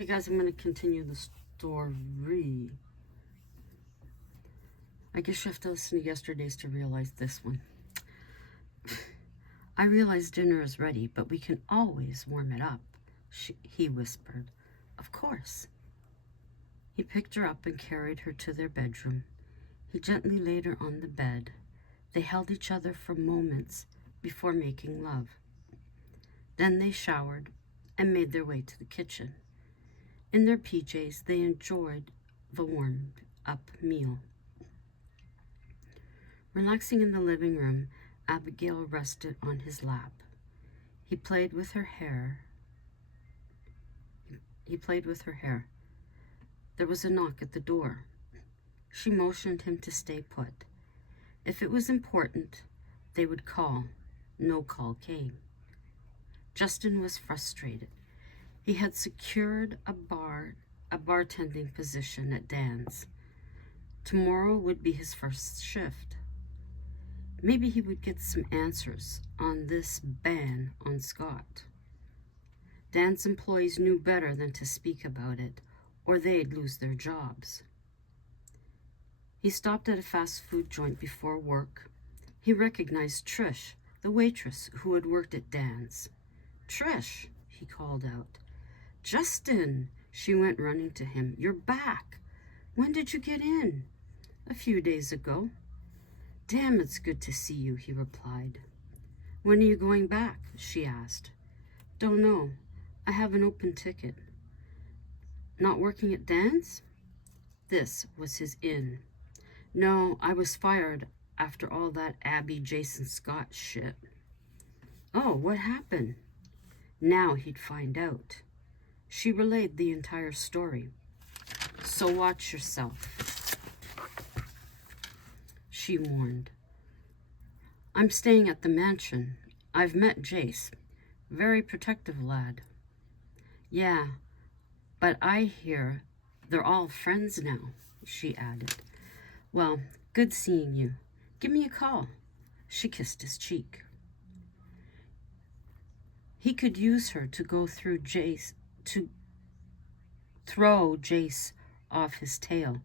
Hey guys, I'm going to continue the story. I guess you have to listen to yesterday's to realize this one. I realize dinner is ready, but we can always warm it up, he whispered. Of course. He picked her up and carried her to their bedroom. He gently laid her on the bed. They held each other for moments before making love. Then they showered and made their way to the kitchen. In their PJs, they enjoyed the warmed-up meal. Relaxing in the living room, Abigail rested on his lap. He played with her hair. There was a knock at the door. She motioned him to stay put. If it was important, they would call. No call came. Justin was frustrated. He had secured a bartending position at Dan's. Tomorrow would be his first shift. Maybe he would get some answers on this ban on Scott. Dan's employees knew better than to speak about it, or they'd lose their jobs. He stopped at a fast food joint before work. He recognized Trish, the waitress who had worked at Dan's. "Trish," he called out. "Justin!" She went running to him. "You're back. When did you get in?" "A few days ago." "Damn, it's good to see you," he replied. "When are you going back?" she asked. "Don't know. I have an open ticket." "Not working at Dan's?" This was his in. "No, I was fired after all that Abby Jason Scott shit." "Oh, what happened?" Now he'd find out. She relayed the entire story. "So watch yourself," she warned. "I'm staying at the mansion. I've met Jace. Very protective lad." "Yeah, but I hear they're all friends now," she added. "Well, good seeing you. Give me a call." She kissed his cheek. He could use her to throw Jace off his tail.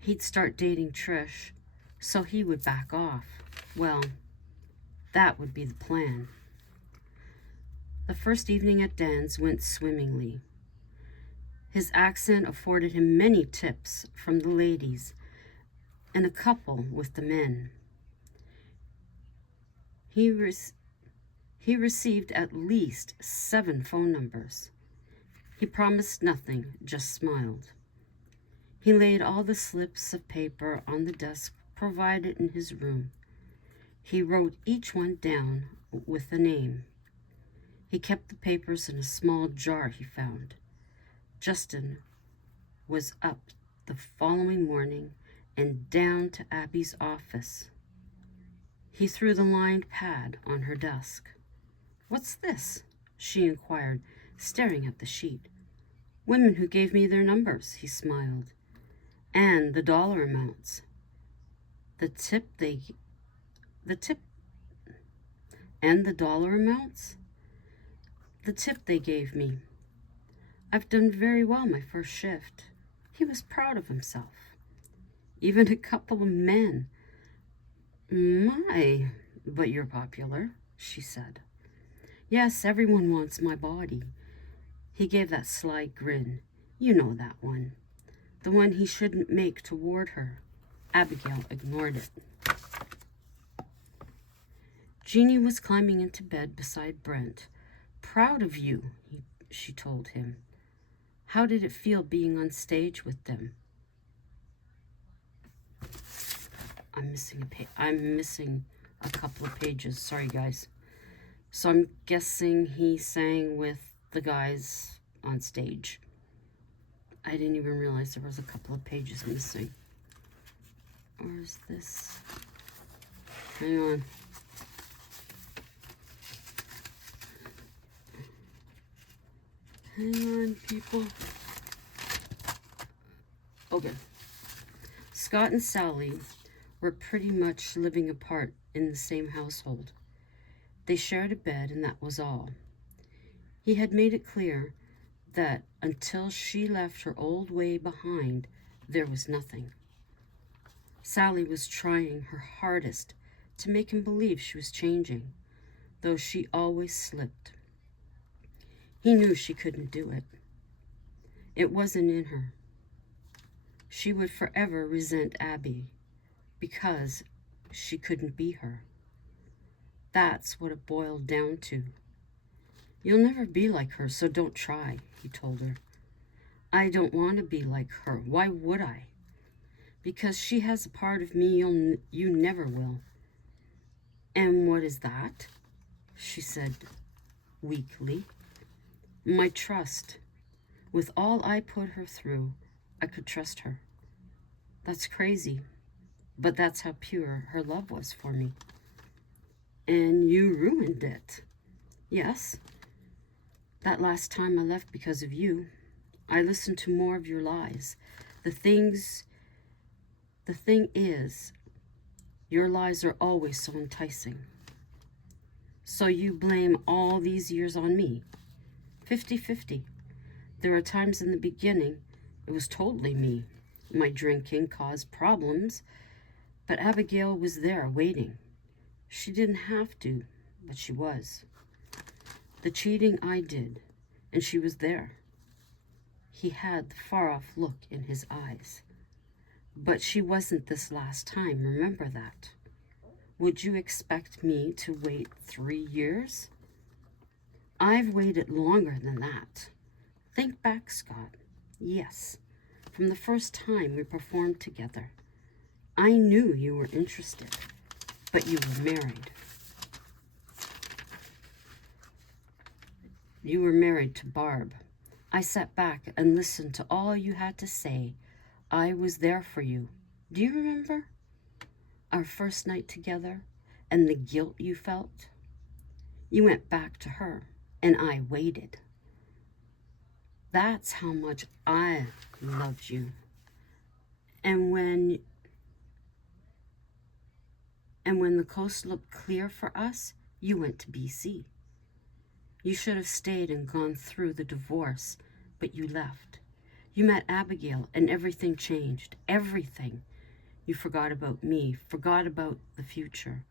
He'd start dating Trish, so he would back off. Well, that would be the plan. The first evening at Dan's went swimmingly. His accent afforded him many tips from the ladies and a couple with the men. He received at least 7 phone numbers. He promised nothing, just smiled. He laid all the slips of paper on the desk provided in his room. He wrote each one down with a name. He kept the papers in a small jar he found. Justin was up the following morning and down to Abby's office. He threw the lined pad on her desk. "What's this?" she inquired, staring at the sheet. "Women who gave me their numbers," he smiled. "And the dollar amounts. The tip they gave me. I've done very well my first shift." He was proud of himself. "Even a couple of men." "My, but you're popular," she said. "Yes, everyone wants my body." He gave that sly grin. "You know that one. The one he shouldn't make toward her." Abigail ignored it. Jeannie was climbing into bed beside Brent. "Proud of you," she told him. "How did it feel being on stage with them?" I'm missing a couple of pages. Sorry, guys. So I'm guessing he sang with the guys on stage. I didn't even realize there was a couple of pages missing. Or is this? Hang on. Hang on, people. Okay. Scott and Sally were pretty much living apart in the same household. They shared a bed, and that was all. He had made it clear that until she left her old way behind, there was nothing. Sally was trying her hardest to make him believe she was changing, though she always slipped. He knew she couldn't do it. It wasn't in her. She would forever resent Abby because she couldn't be her. That's what it boiled down to. You'll never be like her, so don't try, he told her. I don't want to be like her. Why would I? Because she has a part of me you never will. And what is that? She said weakly. My trust. With all I put her through, I could trust her. That's crazy, but that's how pure her love was for me. And you ruined it. Yes. That last time I left because of you, I listened to more of your lies. The thing is, your lies are always so enticing. So you blame all these years on me. 50-50. There are times in the beginning it was totally me. My drinking caused problems, but Abigail was there waiting. She didn't have to, but she was. The cheating I did, and she was there. He had the far-off look in his eyes. But she wasn't this last time, remember that. Would you expect me to wait 3 years? I've waited longer than that. Think back, Scott. Yes, from the first time we performed together. I knew you were interested, but you were married. You were married to Barb. I sat back and listened to all you had to say. I was there for you. Do you remember? Our first night together and the guilt you felt? You went back to her, and I waited. That's how much I loved you. And when the coast looked clear for us, you went to BC. You should have stayed and gone through the divorce, but you left. You met Abigail and everything changed. Everything. You forgot about me, forgot about the future.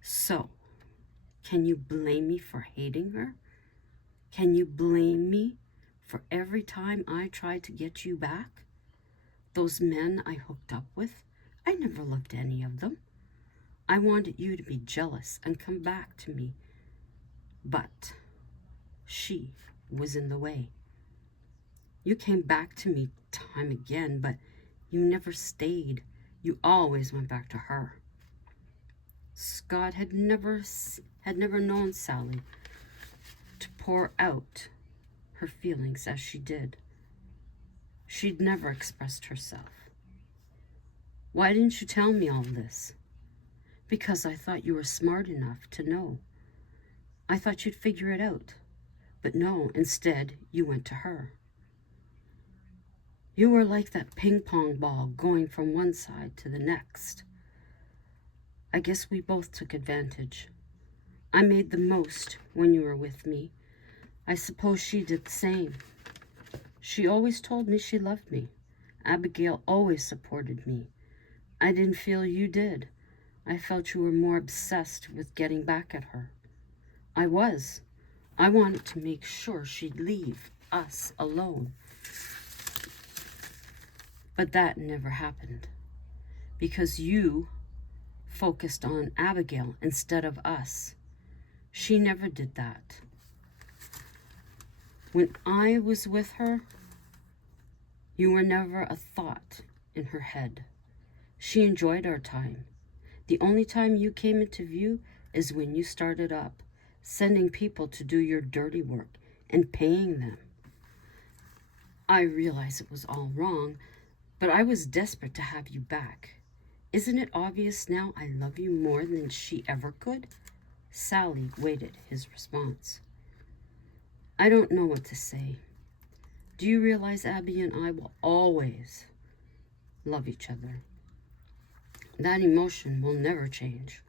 So, can you blame me for hating her? Can you blame me for every time I tried to get you back? Those men I hooked up with, I never loved any of them. I wanted you to be jealous and come back to me. But she was in the way. You came back to me time again, but you never stayed. You always went back to her. Scott had never known Sally to pour out her feelings as she did. She'd never expressed herself. Why didn't you tell me all this? Because I thought you were smart enough to know. I thought you'd figure it out. But no, instead, you went to her. You were like that ping pong ball going from one side to the next. I guess we both took advantage. I made the most when you were with me. I suppose she did the same. She always told me she loved me. Abigail always supported me. I didn't feel you did. I felt you were more obsessed with getting back at her. I was. I wanted to make sure she'd leave us alone. But that never happened. Because you focused on Abigail instead of us. She never did that. When I was with her, you were never a thought in her head. She enjoyed our time. The only time you came into view is when you started up, sending people to do your dirty work and paying them. I realize it was all wrong, but I was desperate to have you back. Isn't it obvious now I love you more than she ever could? Sally waited his response. I don't know what to say. Do you realize Abby and I will always love each other? That emotion will never change.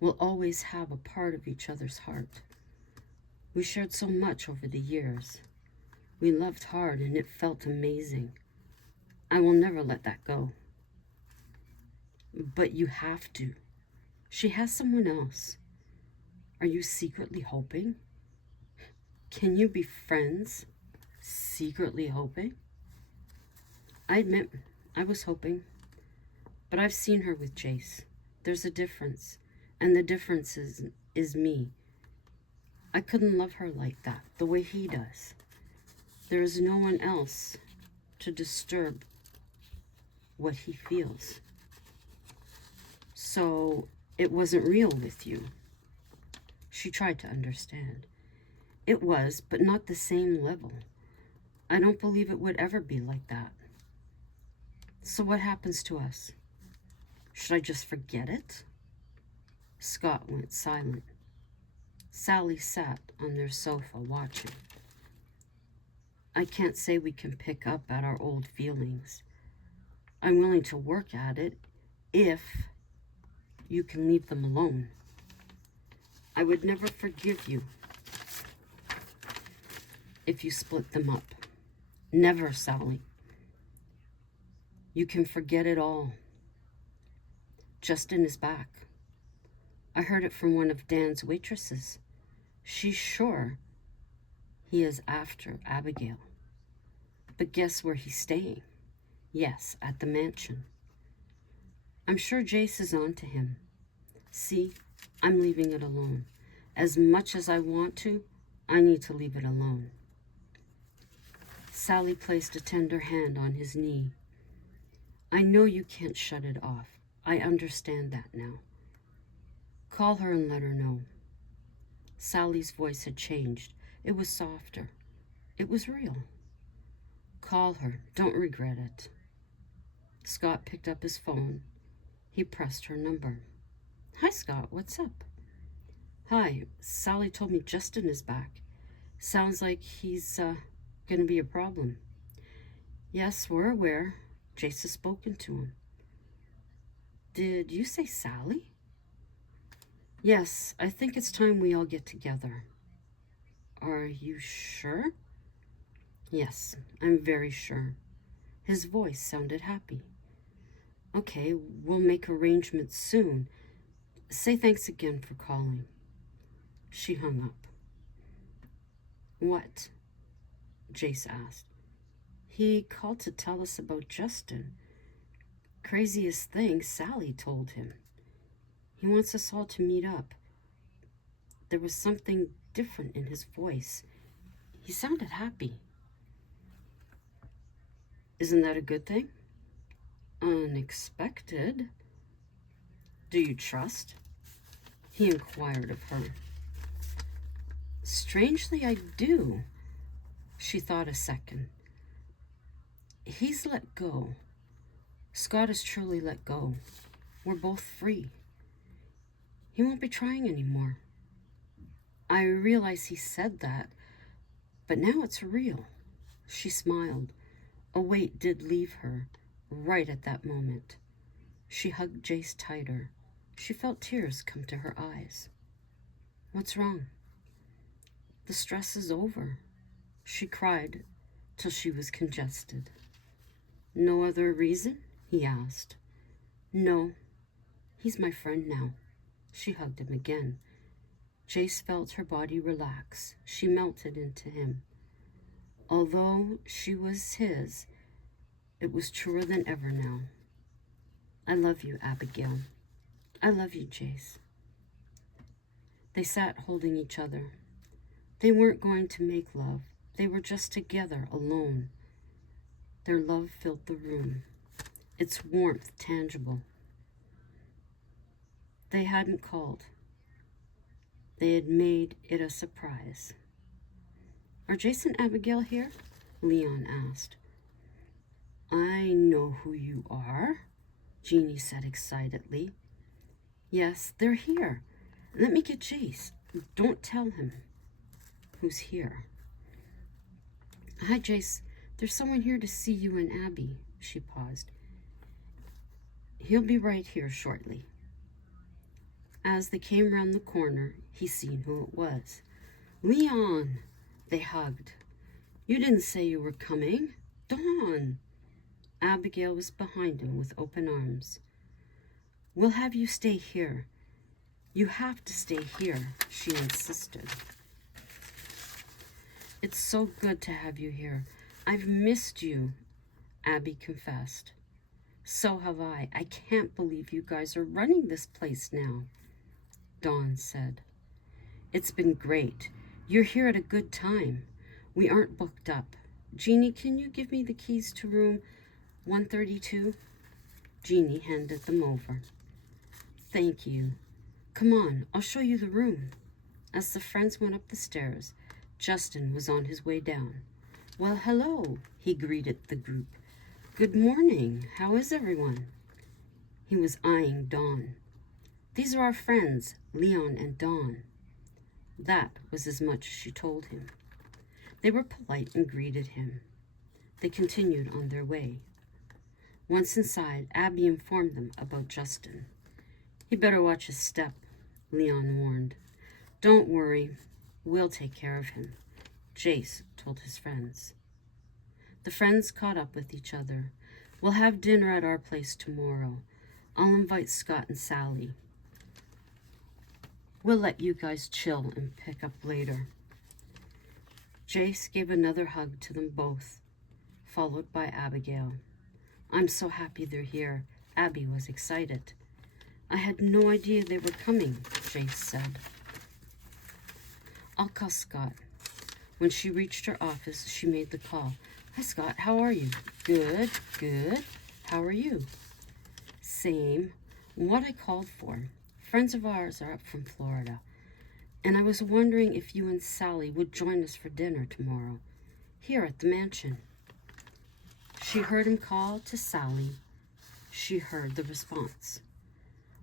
We'll always have a part of each other's heart. We shared so much over the years. We loved hard and it felt amazing. I will never let that go. But you have to. She has someone else. Are you secretly hoping? Can you be friends? Secretly hoping? I admit I was hoping, but I've seen her with Jace. There's a difference, and the difference is me. I couldn't love her like that, the way he does. There is no one else to disturb what he feels. So it wasn't real with you. She tried to understand. It was, but not the same level. I don't believe it would ever be like that. So what happens to us? Should I just forget it? Scott went silent. Sally sat on their sofa watching. I can't say we can pick up at our old feelings. I'm willing to work at it if you can leave them alone. I would never forgive you if you split them up. Never, Sally. You can forget it all. Justin is back. I heard it from one of Dan's waitresses. She's sure he is after Abigail. But guess where he's staying? Yes, at the mansion. I'm sure Jace is on to him. See, I'm leaving it alone. As much as I want to, I need to leave it alone. Sally placed a tender hand on his knee. I know you can't shut it off. I understand that now. Call her and let her know. Sally's voice had changed. It was softer. It was real. Call her. Don't regret it. Scott picked up his phone. He pressed her number. Hi, Scott. What's up? Hi. Sally told me Justin is back. Sounds like he's going to be a problem. Yes, we're aware. Jace has spoken to him. Did you say Sally? Yes, I think it's time we all get together. Are you sure? Yes, I'm very sure. His voice sounded happy. Okay, we'll make arrangements soon. Say thanks again for calling. She hung up. What? Jace asked. He called to tell us about Justin. Craziest thing, Sally told him. He wants us all to meet up. There was something different in his voice. He sounded happy. Isn't that a good thing? Unexpected. Do you trust? He inquired of her. Strangely, I do. She thought a second. He's let go. Scott has truly let go. We're both free. He won't be trying anymore. I realize he said that, but now it's real. She smiled. A weight did leave her right at that moment. She hugged Jace tighter. She felt tears come to her eyes. What's wrong? The stress is over. She cried till she was congested. No other reason? He asked. No. He's my friend now. She hugged him again. Jace felt her body relax. She melted into him. Although she was his, it was truer than ever now. I love you, Abigail. I love you, Jace. They sat holding each other. They weren't going to make love. They were just together, alone. Their love filled the room, its warmth tangible. They hadn't called. They had made it a surprise. Are Jace and Abigail here? Leon asked. I know who you are, Jeannie said excitedly. Yes, they're here. Let me get Jace. Don't tell him who's here. Hi, Jace. There's someone here to see you and Abby. She paused. He'll be right here shortly. As they came round the corner, he seen who it was. Leon! They hugged. You didn't say you were coming. Dawn! Abigail was behind him with open arms. We'll have you stay here. You have to stay here, she insisted. It's so good to have you here. I've missed you, Abby confessed. So have I. I can't believe you guys are running this place now, Dawn said. It's been great. You're here at a good time. We aren't booked up. Jeannie, can you give me the keys to room 132? Jeannie handed them over. Thank you. Come on, I'll show you the room. As the friends went up the stairs, Justin was on his way down. Well, hello, he greeted the group. Good morning. How is everyone? He was eyeing Dawn. These are our friends, Leon and Dawn. That was as much as she told him. They were polite and greeted him. They continued on their way. Once inside, Abby informed them about Justin. He better watch his step, Leon warned. Don't worry, we'll take care of him, Jace told his friends. The friends caught up with each other. We'll have dinner at our place tomorrow. I'll invite Scott and Sally. We'll let you guys chill and pick up later. Jace gave another hug to them both, followed by Abigail. I'm so happy they're here. Abby was excited. I had no idea they were coming, Jace said. I'll call Scott. When she reached her office, she made the call. Hi, Scott. How are you? Good, good. How are you? Same. What I called for. Friends of ours are up from Florida, and I was wondering if you and Sally would join us for dinner tomorrow, here at the mansion. She heard him call to Sally. She heard the response.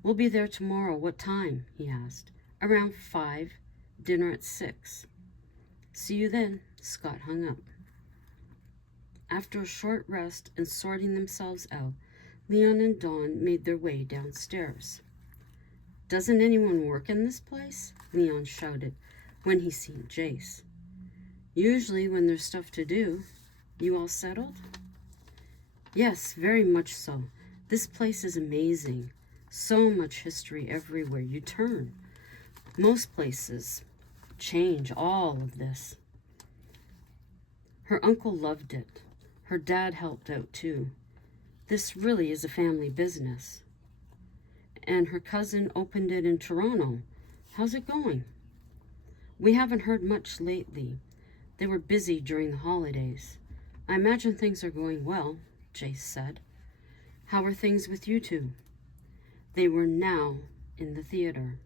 We'll be there tomorrow. What time? He asked. Around 5. Dinner at 6. See you then. Scott hung up. After a short rest and sorting themselves out, Leon and Dawn made their way downstairs. Doesn't anyone work in this place? Leon shouted when he seen Jace. Usually when there's stuff to do. You all settled? Yes, very much so. This place is amazing. So much history everywhere you turn. Most places change all of this. Her uncle loved it. Her dad helped out too. This really is a family business. And her cousin opened it in Toronto. How's it going? We haven't heard much lately. They were busy during the holidays. I imagine things are going well, Jace said. How are things with you two? They were now in the theater.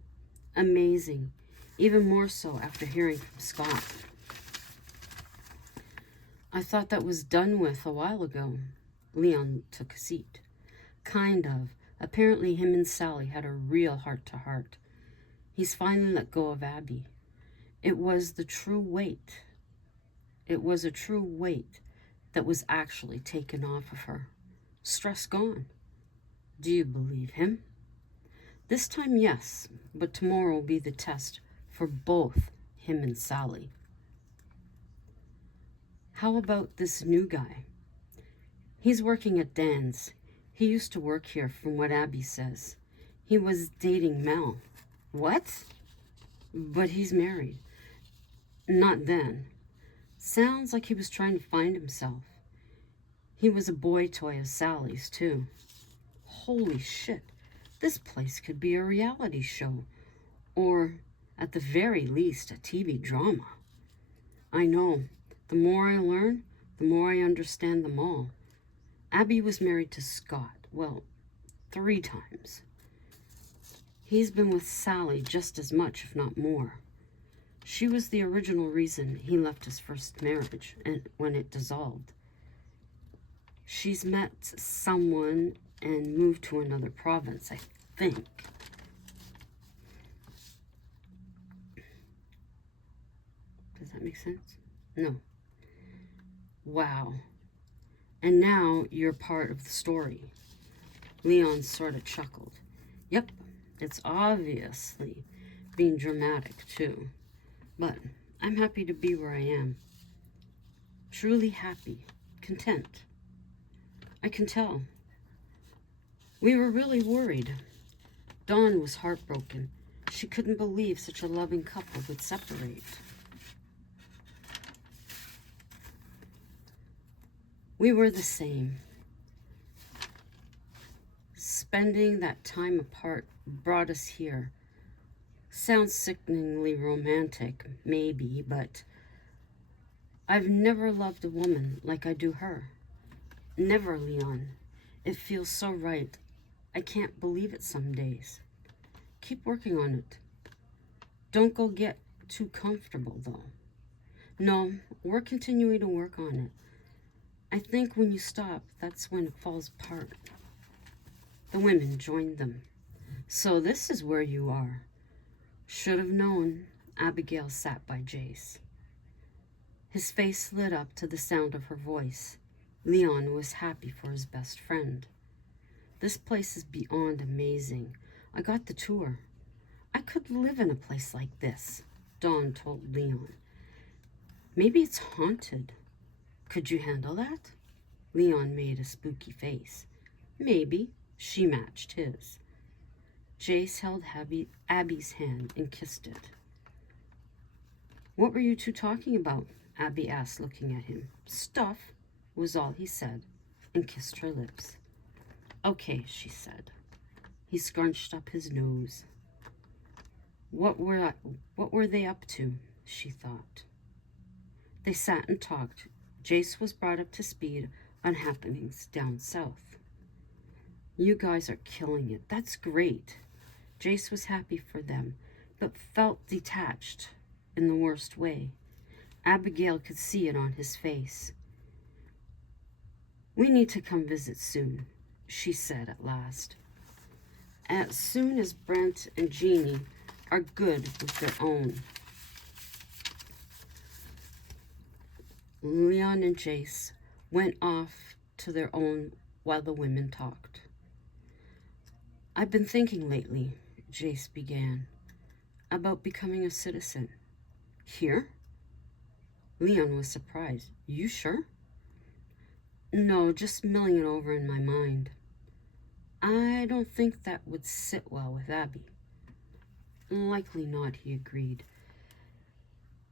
Amazing. Even more so after hearing from Scott. I thought that was done with a while ago. Leon took a seat. Kind of. Apparently him and Sally had a real heart-to-heart. He's finally let go of Abby. It was a true weight that was actually taken off of her. Stress gone. Do you believe him? This time, yes, but tomorrow will be the test for both him and Sally. How about this new guy? He's working at Dan's. He used to work here, from what Abby says. He was dating Mel. What? But he's married. Not then. Sounds like he was trying to find himself. He was a boy toy of Sally's, too. Holy shit. This place could be a reality show. Or, at the very least, a TV drama. I know. The more I learn, the more I understand them all. Abby was married to Scott. Well, 3 times. He's been with Sally just as much, if not more. She was the original reason he left his first marriage and when it dissolved. She's met someone and moved to another province, I think. Does that make sense? No. Wow. And now you're part of the story. Leon sort of chuckled. Yep, it's obviously being dramatic too. But I'm happy to be where I am. truly happy, content. I can tell. We were really worried. Dawn was heartbroken. She couldn't believe such a loving couple would separate. We were the same. Spending that time apart brought us here. Sounds sickeningly romantic, maybe, but I've never loved a woman like I do her. Never, Leon. It feels so right. I can't believe it some days. Keep working on it. Don't go get too comfortable, though. No, we're continuing to work on it. I think when you stop, that's when it falls apart. The women joined them. So this is where you are. Should have known. Abigail sat by Jace. His face lit up to the sound of her voice. Leon was happy for his best friend. This place is beyond amazing. I got the tour. I could live in a place like this, Dawn told Leon. Maybe it's haunted. Could you handle that? Leon made a spooky face. Maybe. She matched his. Jace held Abby's hand and kissed it. What were you two talking about? Abby asked, looking at him. Stuff, was all he said, and kissed her lips. Okay, she said. He scrunched up his nose. What were they up to? She thought. They sat and talked. Jace was brought up to speed on happenings down south. You guys are killing it. That's great. Jace was happy for them, but felt detached in the worst way. Abigail could see it on his face. We need to come visit soon, she said at last. As soon as Brent and Jeannie are good with their own. Leon and Jace went off to their own while the women talked. I've been thinking lately, Jace began, about becoming a citizen. Here? Leon was surprised. You sure? No, just milling it over in my mind. I don't think that would sit well with Abby. Likely not, he agreed.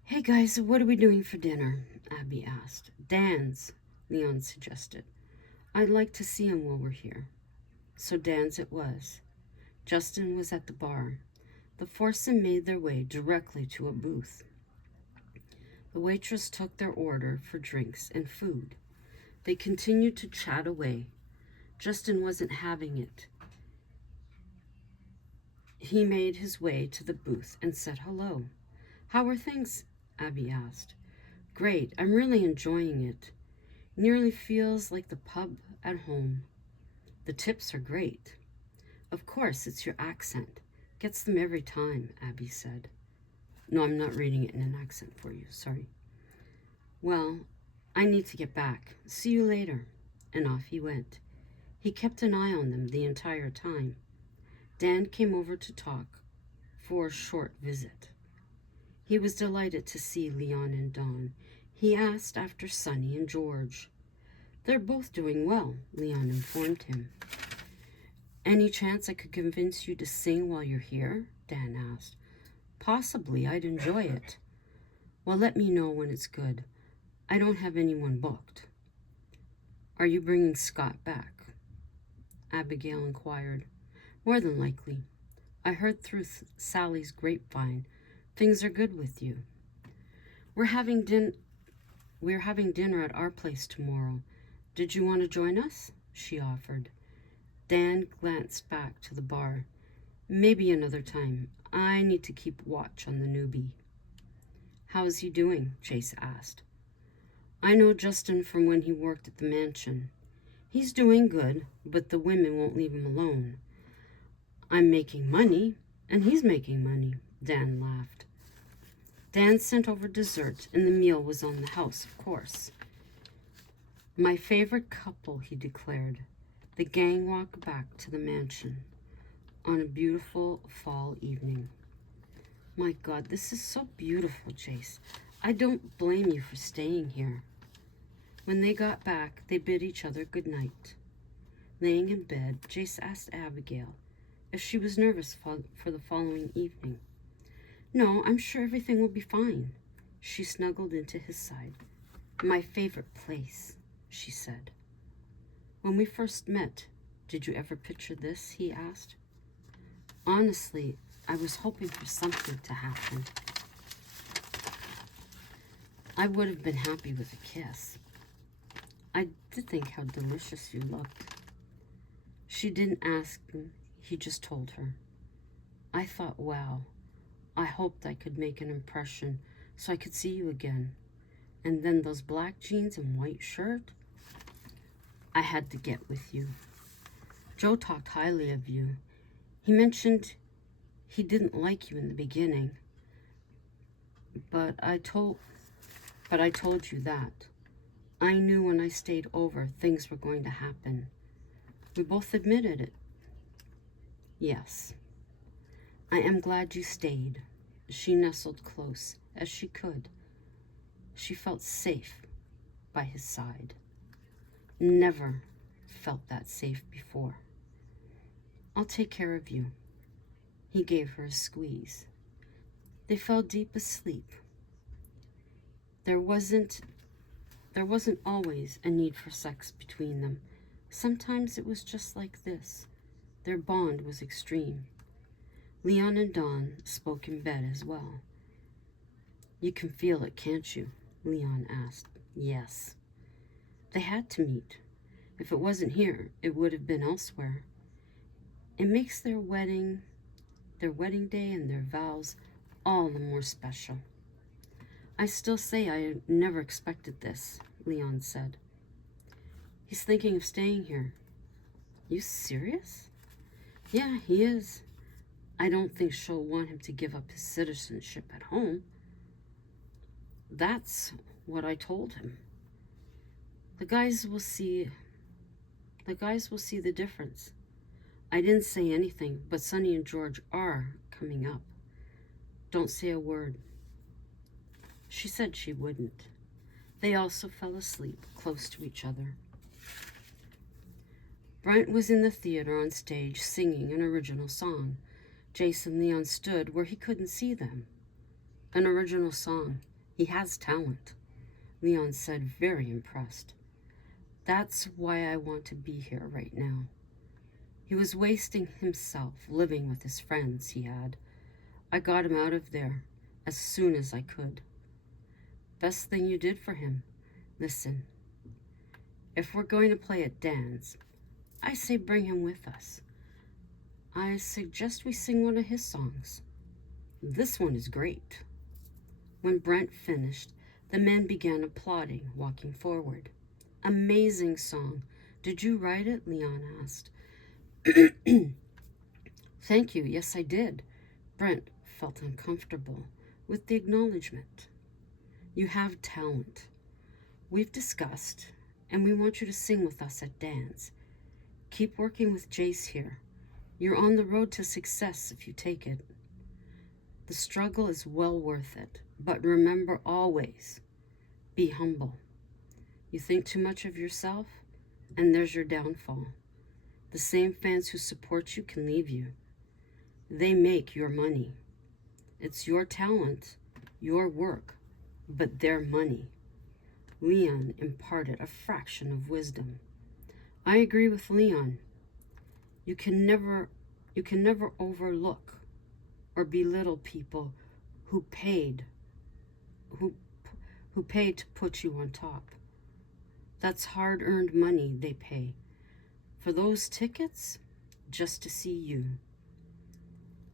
Hey guys, what are we doing for dinner? Abby asked. Dan's, Leon suggested. I'd like to see him while we're here. So Dan's it was. Justin was at the bar. The foursome made their way directly to a booth. The waitress took their order for drinks and food. They continued to chat away. Justin wasn't having it. He made his way to the booth and said hello. How are things? Abby asked. Great, I'm really enjoying it. Nearly feels like the pub at home. The tips are great. Of course, it's your accent. Gets them every time, Abby said. No, I'm not reading it in an accent for you, sorry. Well, I need to get back. See you later. And off he went. He kept an eye on them the entire time. Dan came over to talk for a short visit. He was delighted to see Leon and Dawn. He asked after Sonny and George. They're both doing well, Leon informed him. Any chance I could convince you to sing while you're here? Dan asked. Possibly, I'd enjoy it. Well, let me know when it's good. I don't have anyone booked. Are you bringing Scott back? Abigail inquired. More than likely. I heard through Sally's grapevine. Things are good with you. We're having dinner at our place tomorrow. Did you want to join us? She offered. Dan glanced back to the bar. Maybe another time. I need to keep watch on the newbie. How is he doing? Chase asked. I know Justin from when he worked at the mansion. He's doing good, but the women won't leave him alone. I'm making money, and he's making money, Dan laughed. Dan sent over dessert, and the meal was on the house, of course. My favorite couple, he declared. The gang walked back to the mansion on a beautiful fall evening. My God, this is so beautiful, Chase. I don't blame you for staying here. When they got back, they bid each other good night. Laying in bed, Jace asked Abigail if she was nervous for the following evening. "No, I'm sure everything will be fine." She snuggled into his side. "My favorite place," she said. "When we first met, did you ever picture this?" he asked. "Honestly, I was hoping for something to happen. I would have been happy with a kiss. I did think how delicious you looked." She didn't ask him, he just told her. "I thought, wow, I hoped I could make an impression so I could see you again. And then those black jeans and white shirt. I had to get with you. Joe talked highly of you. He mentioned he didn't like you in the beginning, but I told you that. I knew when I stayed over things were going to happen. We both admitted it." "Yes, I am glad you stayed." She nestled close as she could. She felt safe by his side. Never felt that safe before. "I'll take care of you." He gave her a squeeze. They fell deep asleep. There wasn't always a need for sex between them. Sometimes it was just like this. Their bond was extreme. Leon and Dawn spoke in bed as well. "You can feel it, can't you?" Leon asked. "Yes." They had to meet. If it wasn't here, it would have been elsewhere. It makes their wedding day and their vows all the more special. "I still say I never expected this," Leon said. "He's thinking of staying here." "You serious?" "Yeah, he is. I don't think she'll want him to give up his citizenship at home." "That's what I told him. The guys will see the difference." "I didn't say anything, but Sonny and George are coming up. Don't say a word." She said she wouldn't. They also fell asleep close to each other. Brent was in the theater on stage singing an original song. Jace and Leon stood where he couldn't see them. "An original song. He has talent," Leon said, very impressed. "That's why I want to be here right now." He was wasting himself living with his friends he had. "I got him out of there as soon as I could." "Best thing you did for him. Listen, if we're going to play at Dan's, I say bring him with us. I suggest we sing one of his songs. This one is great." When Brent finished, the men began applauding, walking forward. "Amazing song. Did you write it?" Leon asked. "Thank you. Yes, I did." Brent felt uncomfortable with the acknowledgement. "You have talent. We've discussed, and we want you to sing with us at Dan's. Keep working with Jace here. You're on the road to success if you take it. The struggle is well worth it, but remember always, be humble. You think too much of yourself, and there's your downfall. The same fans who support you can leave you. They make your money. It's your talent, your work, but their money." Leon imparted a fraction of wisdom. "I agree with Leon. You can never overlook or belittle people who paid to put you on top. That's hard-earned money they pay for those tickets just to see you.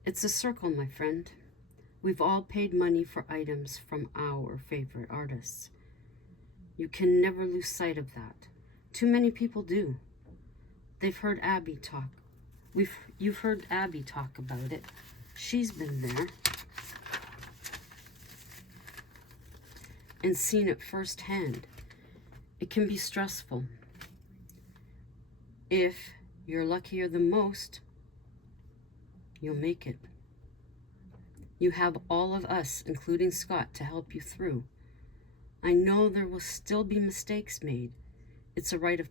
It's a circle, my friend. We've all paid money for items from our favorite artists. You can never lose sight of that. Too many people do. They've heard Abby talk. You've heard Abby talk about it. She's been there and seen it firsthand. It can be stressful. If you're luckier than most, you'll make it. You have all of us, including Scott, to help you through. I know there will still be mistakes made. It's a rite of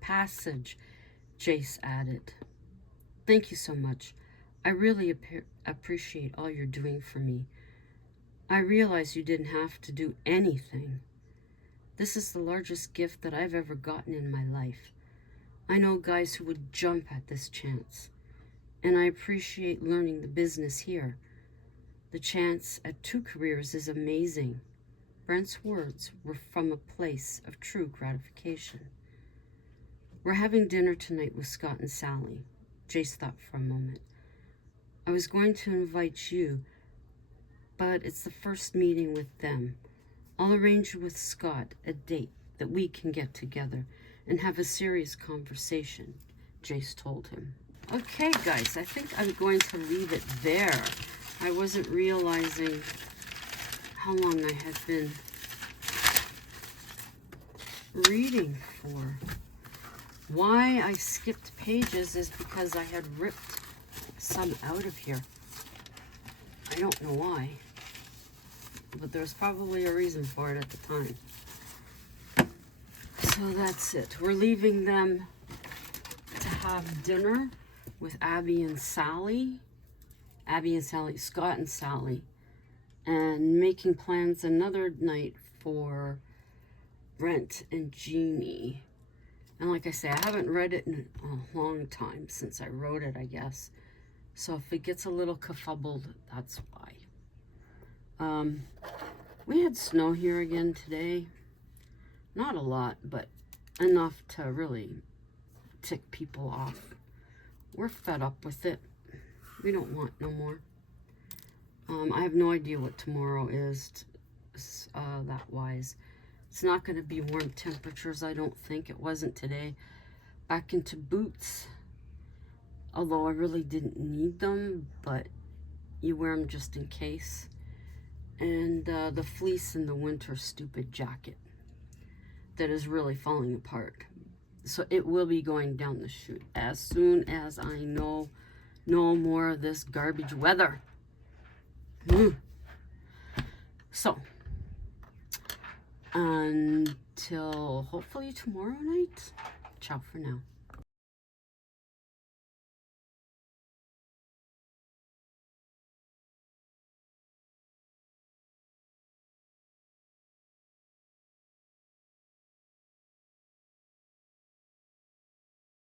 passage, Jace added. Thank you so much. I really appreciate all you're doing for me. I realize you didn't have to do anything. This is the largest gift that I've ever gotten in my life. I know guys who would jump at this chance, and I appreciate learning the business here. The chance at 2 careers is amazing. Brent's words were from a place of true gratification. We're having dinner tonight with Scott and Sally. Jace thought for a moment. I was going to invite you, but it's the first meeting with them. I'll arrange with Scott a date that we can get together and have a serious conversation, Jace told him. Okay, guys, I think I'm going to leave it there. I wasn't realizing how long I had been reading for. Why I skipped pages is because I had ripped some out of here. I don't know why, but there's probably a reason for it at the time. So that's it. We're leaving them to have dinner with Abby and Sally, Scott and Sally, and making plans another night for Brent and Jeannie. And like I say, I haven't read it in a long time, since I wrote it, I guess. So if it gets a little kerfuffled, that's why. We had snow here again today. Not a lot, but enough to really tick people off. We're fed up with it. We don't want no more. I have no idea what tomorrow is, that wise. It's not going to be warm temperatures, I don't think. It wasn't today. Back into boots. Although I really didn't need them, but you wear them just in case. And the fleece in the winter stupid jacket that is really falling apart. So it will be going down the chute as soon as I know no more of this garbage weather. So, until hopefully tomorrow night, ciao for now.